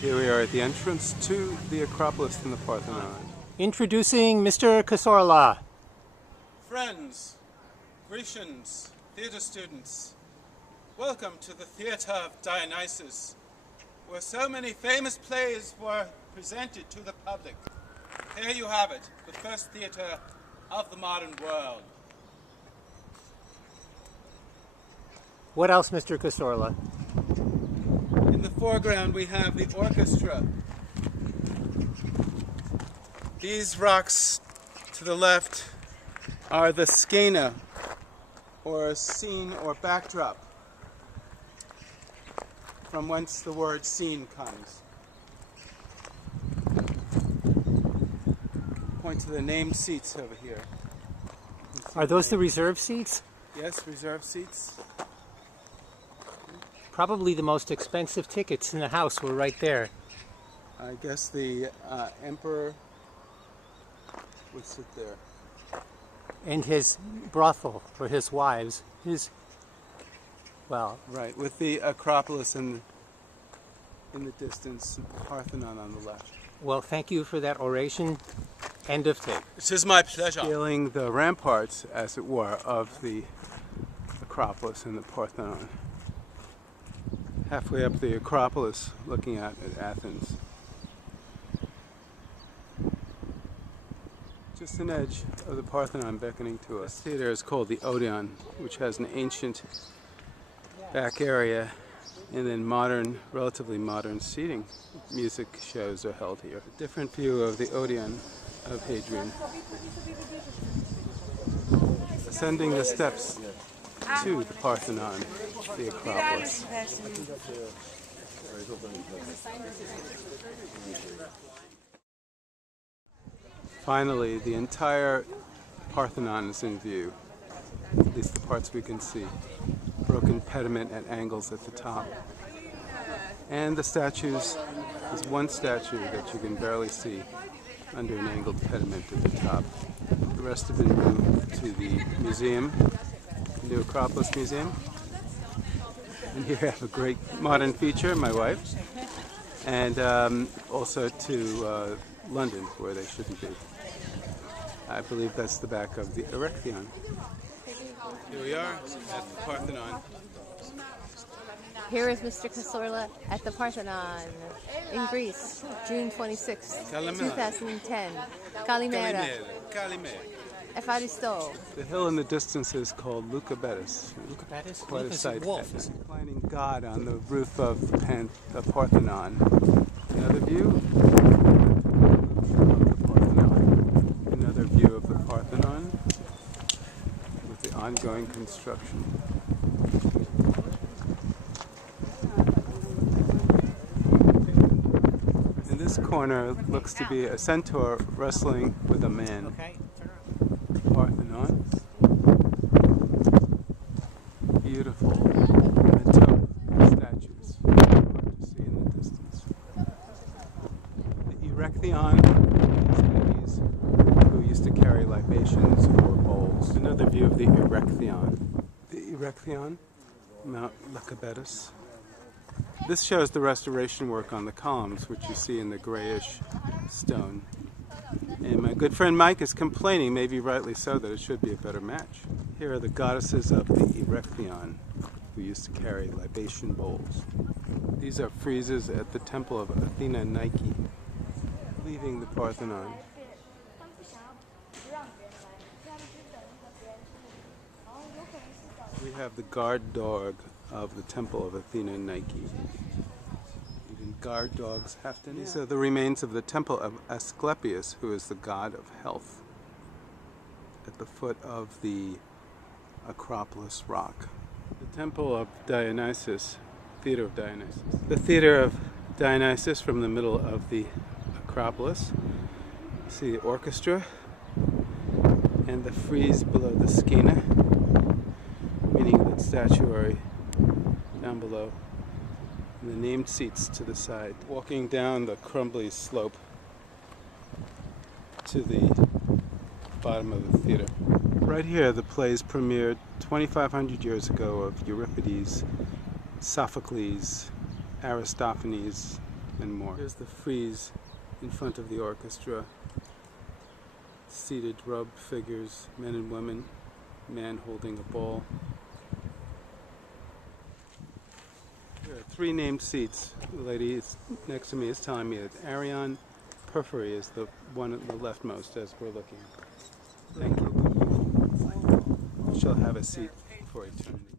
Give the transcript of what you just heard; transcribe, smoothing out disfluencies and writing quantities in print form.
Here we are at the entrance to the Acropolis in the Parthenon. Introducing Mr. Cassorla. Friends, Grecians, theatre students, welcome to the theatre of Dionysus, where so many famous plays were presented to the public. Here you have it, the first theatre of the modern world. What else, Mr. Cassorla? In the foreground we have the orchestra. These rocks to the left are the scena, or scene or backdrop, from whence the word scene comes. Point to the named seats over here. Are those the reserve seats? Yes, reserve seats. Probably the most expensive tickets in the house were right there. I guess the emperor would sit there. And his brothel for his wives. Right, with the Acropolis in the distance, Parthenon on the left. Well, thank you for that oration. End of tape. It is my pleasure. Scaling the ramparts, as it were, of the Acropolis in the Parthenon. Halfway up the Acropolis, looking out at Athens. Just an edge of the Parthenon beckoning to us. This theater is called the Odeon, which has an ancient back area and then modern, relatively modern seating. Music shows are held here. A different view of the Odeon of Hadrian. Ascending the steps to the Parthenon, the Acropolis. Finally, the entire Parthenon is in view, at least the parts we can see. Broken pediment at angles at the top. And the statues, there's one statue that you can barely see under an angled pediment at the top. The rest have been moved to the museum, the new Acropolis Museum. And here I have a great modern feature, my wife, and also to London, where they shouldn't be. I believe that's the back of the Erectheon. Here we are at the Parthenon. Here is Mr. Cassorla at the Parthenon in Greece, June 26, 2010. Kalimera. Efaristo. The hill in the distance is called Lycabettus. Lycabettus? Quite a sight. Wolf. Reclining God on the roof of the Parthenon. Another view. Another view of the Parthenon with the ongoing construction. In this corner looks to be a centaur wrestling with a man. Okay. Parthenon. Beautiful Metope statues. Hard to see in the distance. The Erectheon. Who used to carry libations or bowls. Another view of the Erectheon. The Erectheon, Mount Lycabettus. This shows the restoration work on the columns, which you see in the grayish stone. And my good friend Mike is complaining, maybe rightly so, that it should be a better match. Here are the goddesses of the Erectheon, who used to carry libation bowls. These are friezes at the temple of Athena Nike, leaving the Parthenon. We have the guard dog of the temple of Athena Nike. Even guard dogs have to. These are the remains of the temple of Asclepius, who is the god of health, at the foot of the Acropolis rock. The temple of Dionysus, theater of Dionysus. The theater of Dionysus from the middle of the Acropolis. See the orchestra and the frieze below the scena, meaning that statuary down below, and the named seats to the side. Walking down the crumbly slope to the bottom of the theater. Right here, the plays premiered 2,500 years ago of Euripides, Sophocles, Aristophanes, and more. Here's the frieze in front of the orchestra. Seated robed figures, men and women, man holding a ball. There are 3 named seats. The lady next to me is telling me that Arion Porphyry is the one at the leftmost as we're looking. Thank you. You shall have a seat for eternity.